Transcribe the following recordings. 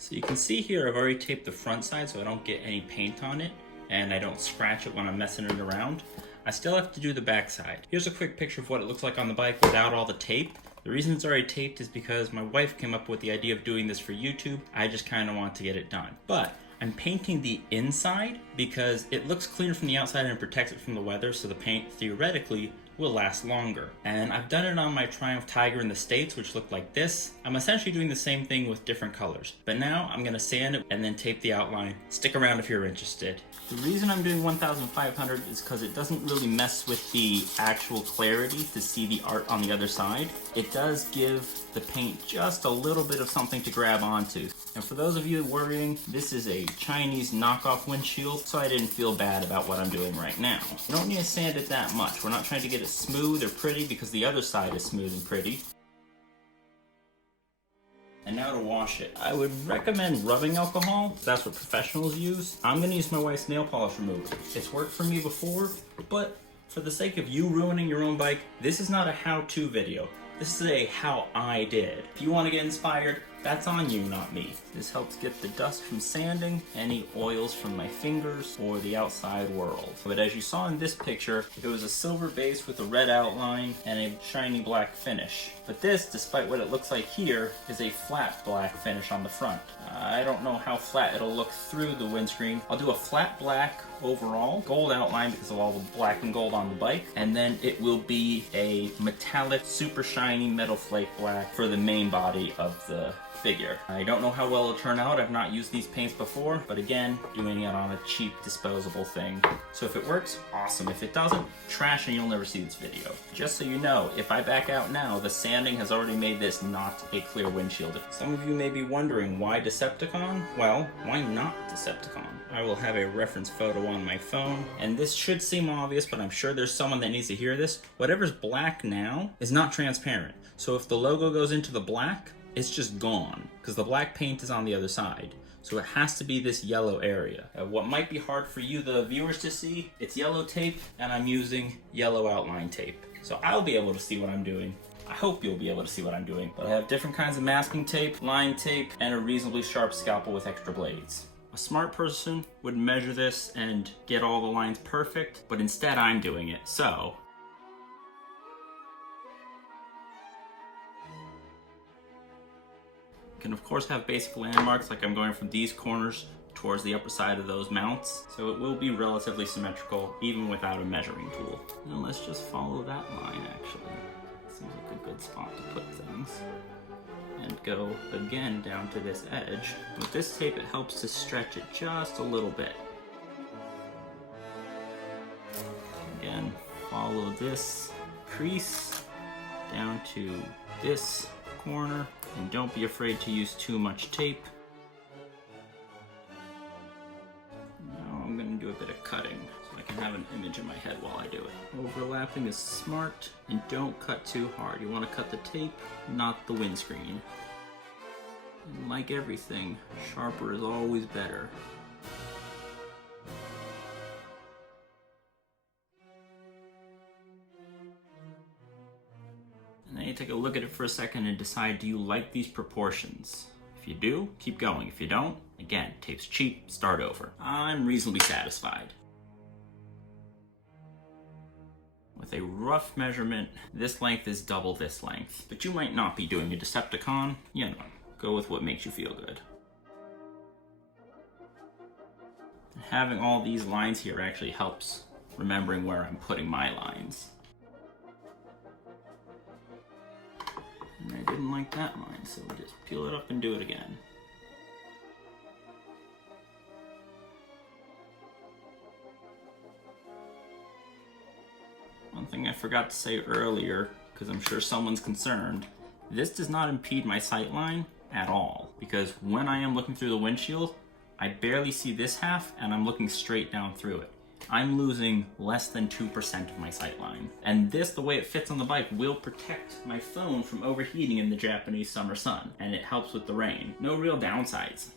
So you can see here I've already taped the front side so I don't get any paint on it and I don't scratch it when I'm messing it around. I still have to do the back side. Here's a quick picture of what it looks like on the bike without all the tape. The reason it's already taped is because my wife came up with the idea of doing this for YouTube. I just kind of want to get it done. But I'm painting the inside because it looks cleaner from the outside and protects it from the weather, so the paint theoretically will last longer. And I've done it on my Triumph Tiger in the States, which looked like this. I'm essentially doing the same thing with different colors. But now I'm gonna sand it and then tape the outline. Stick around if you're interested. The reason I'm doing 1500 is because it doesn't really mess with the actual clarity to see the art on the other side. It does give the paint just a little bit of something to grab onto. And for those of you worrying, this is a Chinese knockoff windshield, so I didn't feel bad about what I'm doing right now. You don't need to sand it that much. We're not trying to get it smooth or pretty because the other side is smooth and pretty. And now to wash it. I would recommend rubbing alcohol. That's what professionals use. I'm gonna use my wife's nail polish remover. It's worked for me before, but for the sake of you ruining your own bike, this is not a how-to video. This is a how I did. If you want to get inspired, that's on you, not me. This helps get the dust from sanding, any oils from my fingers, or the outside world. But as you saw in this picture, it was a silver base with a red outline and a shiny black finish. But this, despite what it looks like here, is a flat black finish on the front. I don't know how flat it'll look through the windscreen. I'll do a flat black overall, gold outline because of all the black and gold on the bike, and then it will be a metallic, super shiny metal flake black for the main body of the figure. I don't know how well it'll turn out. I've not used these paints before, but again, doing it on a cheap disposable thing. So if it works, awesome. If it doesn't, trash and you'll never see this video. Just so you know, if I back out now, the sanding has already made this not a clear windshield. Some of you may be wondering why Decepticon? Well, why not Decepticon? I will have a reference photo on my phone, and this should seem obvious, but I'm sure there's someone that needs to hear this. Whatever's black now is not transparent. So if the logo goes into the black, it's just gone because the black paint is on the other side. So it has to be this yellow area. What might be hard for you, the viewers, to see, it's yellow tape and I'm using yellow outline tape. So I'll be able to see what I'm doing. I hope you'll be able to see what I'm doing. But I have different kinds of masking tape, line tape, and a reasonably sharp scalpel with extra blades. A smart person would measure this and get all the lines perfect, but instead I'm doing it. So can of course have basic landmarks, like I'm going from these corners towards the upper side of those mounts, so it will be relatively symmetrical even without a measuring tool. Now let's just follow that line actually. Seems like a good spot to put things. And go again down to this edge. With this tape it helps to stretch it just a little bit. Again, follow this crease down to this corner. And don't be afraid to use too much tape. Now I'm going to do a bit of cutting so I can have an image in my head while I do it. Overlapping is smart, and don't cut too hard. You want to cut the tape, not the windscreen. And like everything, sharper is always better. You take a look at it for a second and decide, do you like these proportions? If you do, keep going. If you don't, again, tape's cheap, start over. I'm reasonably satisfied. With a rough measurement, this length is double this length. But you might not be doing a Decepticon, you know, go with what makes you feel good. And having all these lines here actually helps remembering where I'm putting my lines. And I didn't like that line, so we'll just peel it up and do it again. One thing I forgot to say earlier, because I'm sure someone's concerned, this does not impede my sight line at all, because when I am looking through the windshield, I barely see this half and I'm looking straight down through it. I'm losing less than 2% of my sightline. And this, the way it fits on the bike, will protect my phone from overheating in the Japanese summer sun, and it helps with the rain. No real downsides.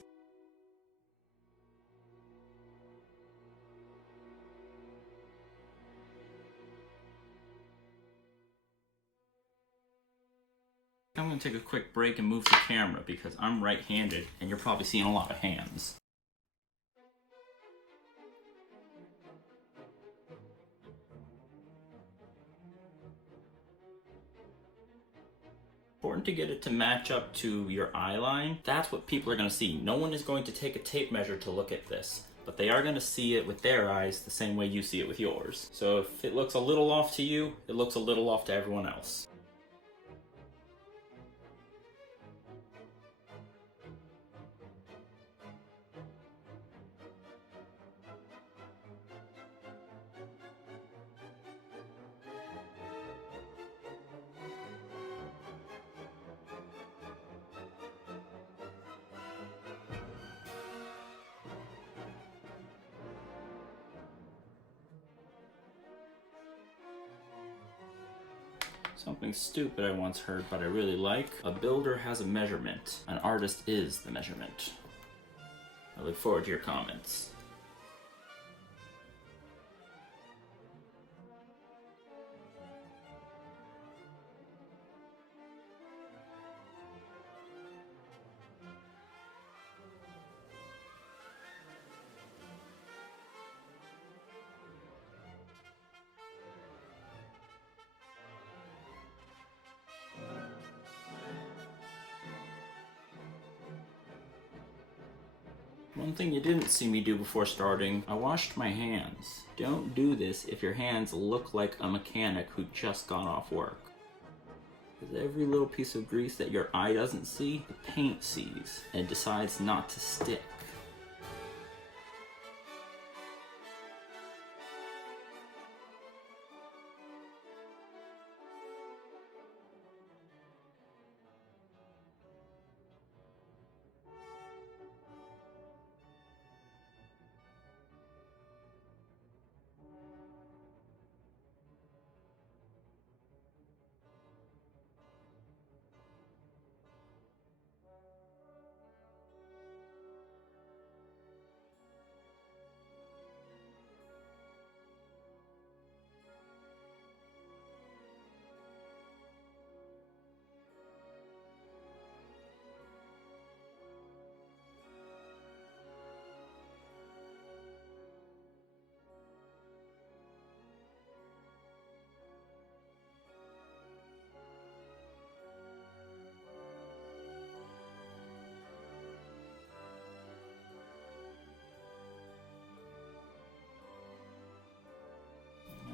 I'm gonna take a quick break and move the camera because I'm right-handed and you're probably seeing a lot of hands. Important to get it to match up to your eye line. That's what people are going to see. No one is going to take a tape measure to look at this, but they are going to see it with their eyes the same way you see it with yours. So if it looks a little off to you, it looks a little off to everyone else. Something stupid I once heard, but I really like. A builder has a measurement. An artist is the measurement. I look forward to your comments. One thing you didn't see me do before starting, I washed my hands. Don't do this if your hands look like a mechanic who just got off work. Because every little piece of grease that your eye doesn't see, the paint sees, and decides not to stick.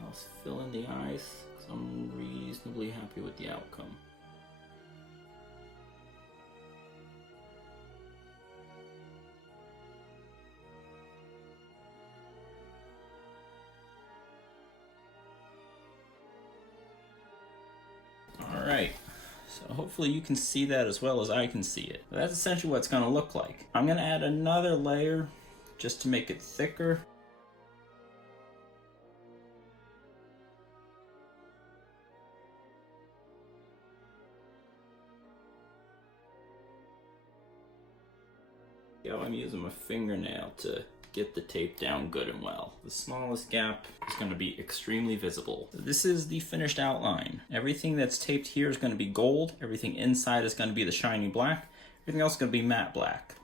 Let's fill in the eyes because I'm reasonably happy with the outcome. Alright, so hopefully you can see that as well as I can see it. That's essentially what it's going to look like. I'm going to add another layer just to make it thicker. I'm using my fingernail to get the tape down good and well. The smallest gap is going to be extremely visible. This is the finished outline. Everything that's taped here is going to be gold. Everything inside is going to be the shiny black. Everything else is going to be matte black.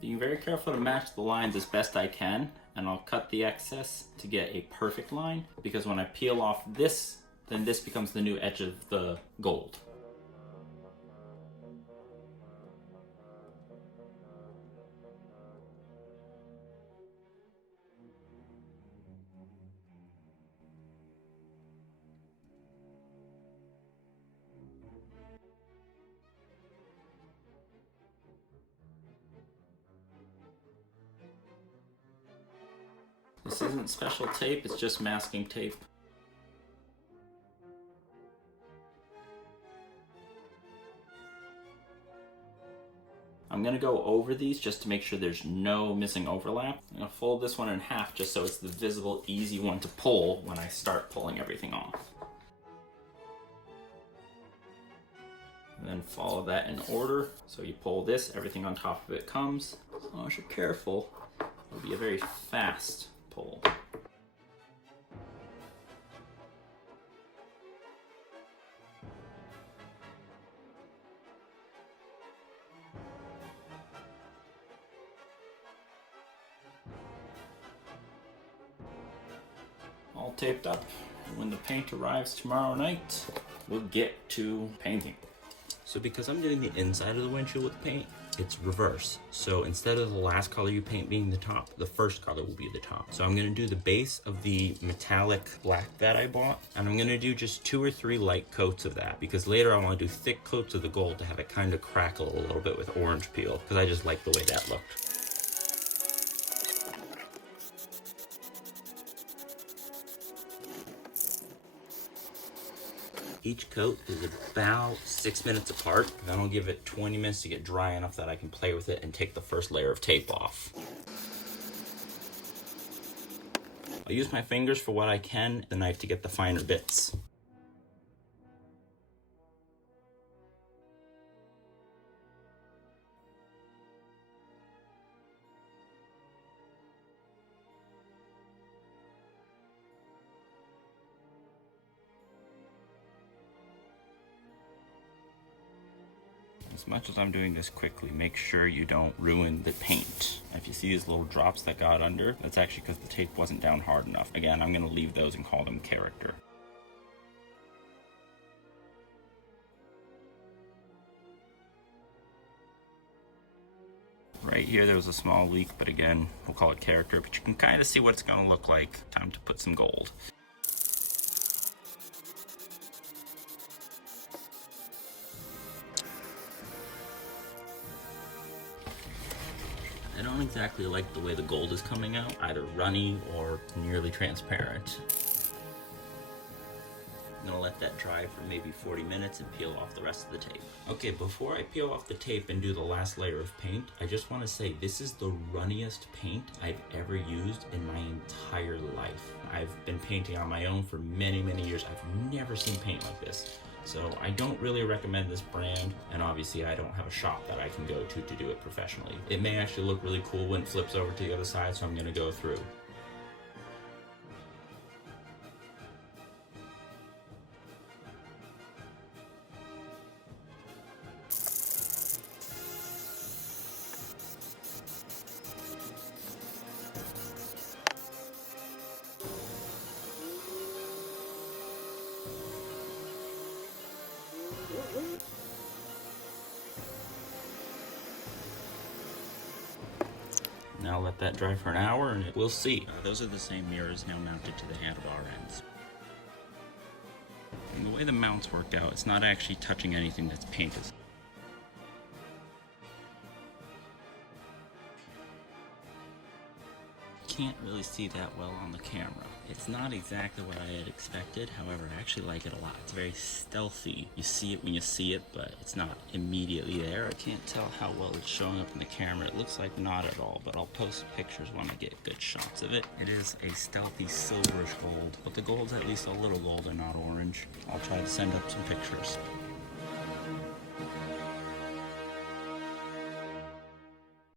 Being very careful to match the lines as best I can, and I'll cut the excess to get a perfect line, because when I peel off this, then this becomes the new edge of the gold. This isn't special tape, it's just masking tape. I'm gonna go over these just to make sure there's no missing overlap. I'm gonna fold this one in half just so it's the visible, easy one to pull when I start pulling everything off. and then follow that in order. So you pull this, everything on top of it comes. As long as you're careful, it'll be a very fast pull. All taped up. When the paint arrives tomorrow night, we'll get to painting. So because I'm doing the inside of the windshield with paint, it's reverse. So instead of the last color you paint being the top, the first color will be the top. So I'm gonna do the base of the metallic black that I bought, and I'm gonna do just 2 or 3 light coats of that, because later I wanna do thick coats of the gold to have it kind of crackle a little bit with orange peel, because I just like the way that looked. Each coat is about 6 minutes apart. Then I'll give it 20 minutes to get dry enough that I can play with it and take the first layer of tape off. I'll use my fingers for what I can, the knife to get the finer bits. As much as I'm doing this quickly, make sure you don't ruin the paint. If you see these little drops that got under, that's actually because the tape wasn't down hard enough. Again, I'm gonna leave those and call them character. Right here, there was a small leak, but again, we'll call it character, but you can kind of see what it's gonna look like. Time to put some gold. I don't exactly like the way the gold is coming out, either runny or nearly transparent. I'm gonna let that dry for maybe 40 minutes and peel off the rest of the tape. Okay, before I peel off the tape and do the last layer of paint, I just wanna say this is the runniest paint I've ever used in my entire life. I've been painting on my own for many, many years. I've never seen paint like this. So I don't really recommend this brand, and obviously I don't have a shop that I can go to do it professionally. It may actually look really cool when it flips over to the other side, so I'm gonna go through. Now let that dry for an hour and we'll see. Those are the same mirrors now mounted to the handlebar ends. And the way the mounts worked out, it's not actually touching anything that's painted. Can't really see that well on the camera. It's not exactly what I had expected, however, I actually like it a lot. It's very stealthy. You see it when you see it, but it's not immediately there. I can't tell how well it's showing up in the camera. It looks like not at all, but I'll post pictures when I get good shots of it. It is a stealthy silverish gold, but the gold's at least a little gold and not orange. I'll try to send up some pictures.